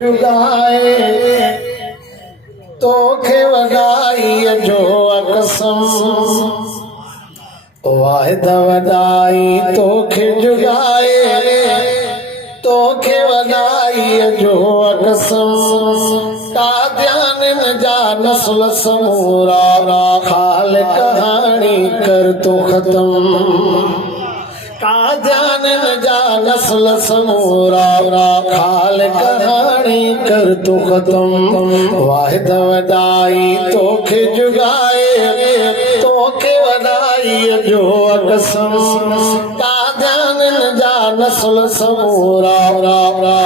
जुगाए तोखे वॾाई जो कसम वाहिदा वॾाई तोखे जुगाए तोखे वॾाई जो कसम कादियान जा नस्ल समूरा खाल कहानी कर तो खत्म कादियान जा नस्ल समूरा खाल कहानी कर तो खत्म वाहिद वॾाई तोखे जुगाए तोखे वॾाई जो कसम कादियान जा नस्ल समूरा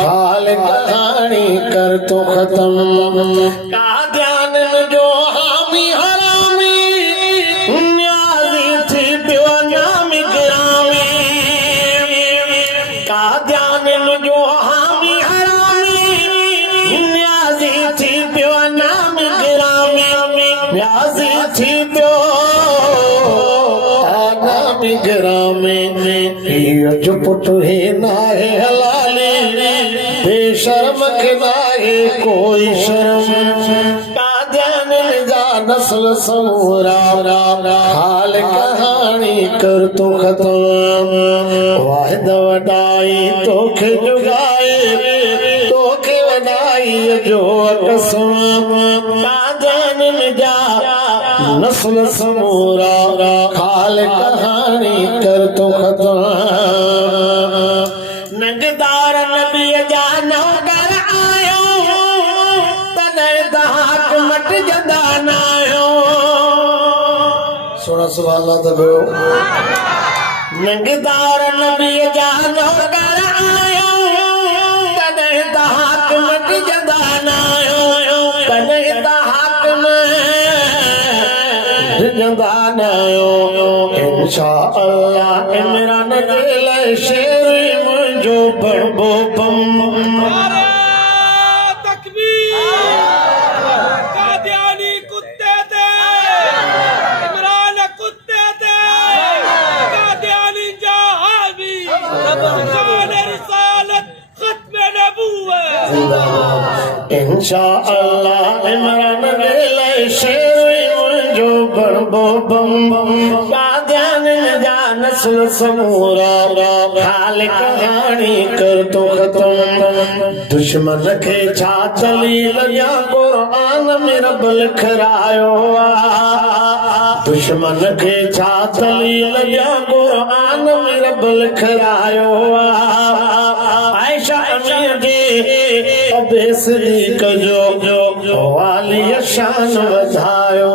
खाल कहानी कर तो खत्म कादियान जो हामी हरामी न्याज़ी थी पियो नाम गिरामी कादियान जो हामी हरामी न्याज़ी थी पियो नाम गिरामी न्याज़ी थी पियो नाम गिरामी इहो जो पुटु हे नाहे हलाली बेशर्म के नाहे कोई शर्म कादियान जा नस्ल समूरा हाल कहानी कर तो खत्म वाहिद वॾाई तोखे जुगाए तोखे वॾाई जो कसम कादियान जा नस्ल समूरा हाल कहानी कर तो खत्म नगदार नबी जा नौकर आयो तॾहिं त हाक मट जंदा न आयो सोना सुभान अल्लाह दबो नगदार नबी जा नौकर आयो तॾहिं त हाक मट जंदा न आयो तॾहिं त हाक जंदा न आयो इंशा अल्लाह इमरान जे लाइ शेर मुंहिंजो बड़बो बम कादियानी कुत्ते थे इमरान कुत्ते थे कादियानी जहाबी शान रिसालत खत्म नबूवत इंशा अल्लाह इमरान जे लाइ शेर मुंहिंजो बड़बो बम कादियान जा नस्ल समूरा हाल कहानी कर तो खत्म दुश्मन के छा दलील या कुरान में रब लिखरायो दुश्मन के छा दलील या कुरान में रब लिखरायो आयशा अमीर जे अबे सिद्दीक़ जो वाली शान वधायो